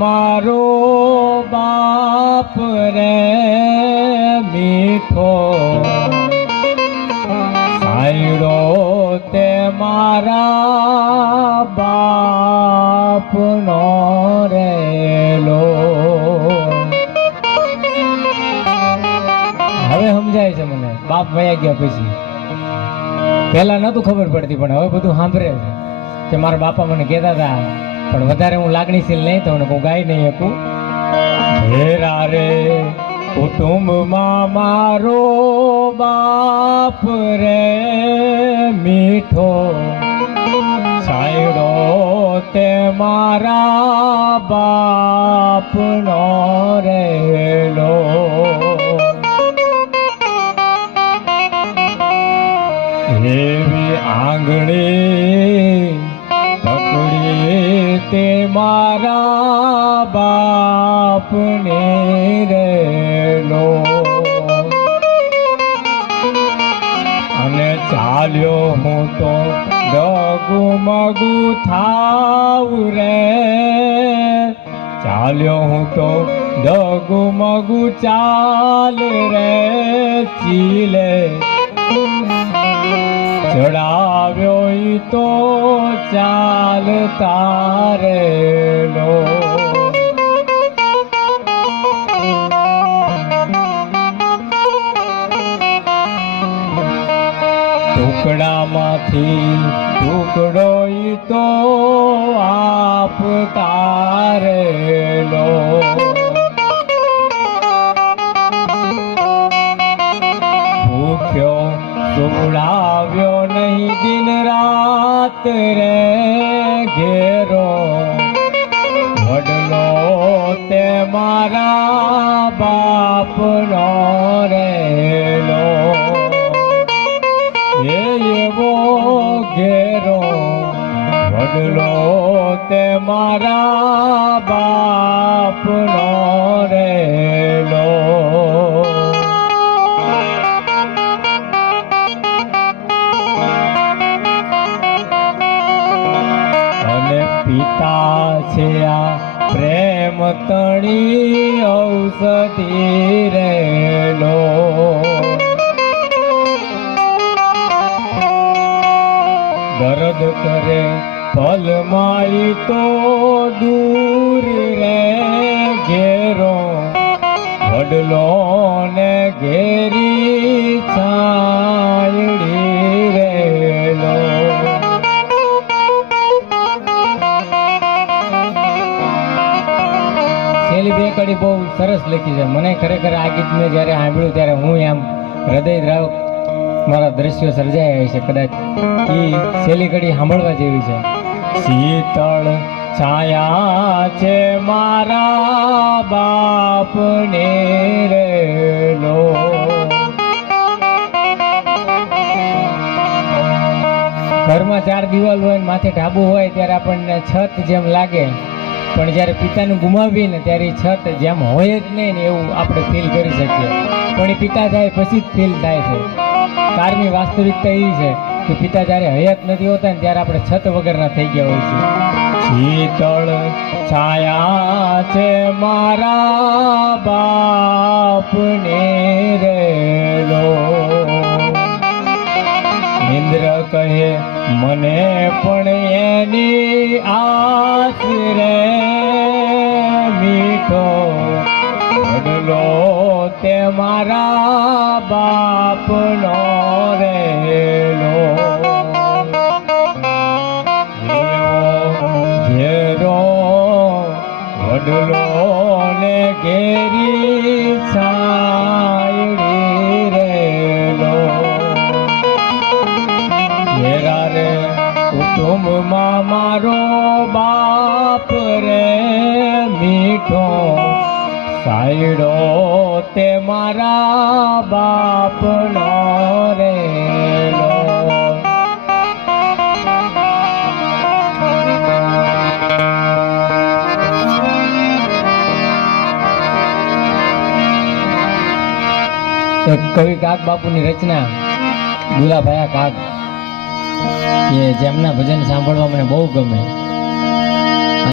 મારો બાપ રે મીઠો સાયડો તે મારા બાપનો રેલો. હવે સમજાય છે મને, બાપ વયા ગયા પછી. પહેલા નતું ખબર પડતી, પણ હવે બધું સાંભળે છે કે મારા બાપા મને કહેતા હતા. પણ વધારે હું લાગણીશીલ નહીં તો હું ગાઈ નહીં શકું. ઘેરા રે કુટુંબમાં મારો બાપ રે મીઠો સાયડો તે મારા બાપનો રેલો. એવી આંગણી પકડી તે મારા બાપને રેલો. અને ચાલ્યો હું તો ડગુમગુ થાવ રે, ચાલ્યો હું તો ડગુમગુ ચાલ રે ચીલે ચડાવ્યો ઈ તો ચાલતા રેલો. ટુકડામાંથી ટુકડો ઈ તો આપતા રેલો. ભૂખ્યો સુવડાવ્યો નહીં દિન રાત રે ઘેરો વડલો તે મારા બાપનો રેલો. એવો ઘેરો વડલો તે મારા બાપનો રેલો. પિતા છે આ પ્રેમ તણી ઔષધિ રેલો. દર્દ કરે પલમાઈ તો દૂર રે ઘેરો વડલો ને ઘેરી છાયડી રેલો. છેલ્લી બે કડી બહુ સરસ લખી છે. મને ખરેખર આ ગીત મેં જ્યારે સાંભળ્યું ત્યારે હું એમ હૃદય દ્રાવક મારા દ્રશ્યો સર્જાયા છે. કદાચ એ છેલ્લી કડી સાંભળવા જેવી છે. શીતળ છાયા છે મારા બાપને રેલો. ઘરમાં ચાર દિવાલ હોય ને માથે ઢાબુ હોય ત્યારે આપણને છત જેમ લાગે, પણ જ્યારે પિતાનું ગુમાવીને ત્યારે એ છત જેમ હોય જ નહીં ને એવું આપણે ફીલ કરી શકીએ. પણ એ પિતા થાય પછી જ ફીલ થાય છે. કારની વાસ્તવિકતા એવી છે કે પિતા જ્યારે હયાત નથી હોતા ને ત્યારે આપણે છત વગરના થઈ ગયા હોય છે. શીતળ છાયા છે મારા બાપને રેલો. ઇન્દ્ર કહે મને પણ એની આસ રે મીઠો વડલો તે મારા બાપનો રેલો. ઘેરો વડલો ને ઘેરી છાયડી રેલો. ઘેરા રે કુટુંબમાં મારો બાપ રે મીઠો સાયડો તે મારા બાપનો રેલો. એક કવિ કાક બાપુની રચના દુલાભાયા કાક, કે જેમના ભજન સાંભળવા મને બહુ ગમે.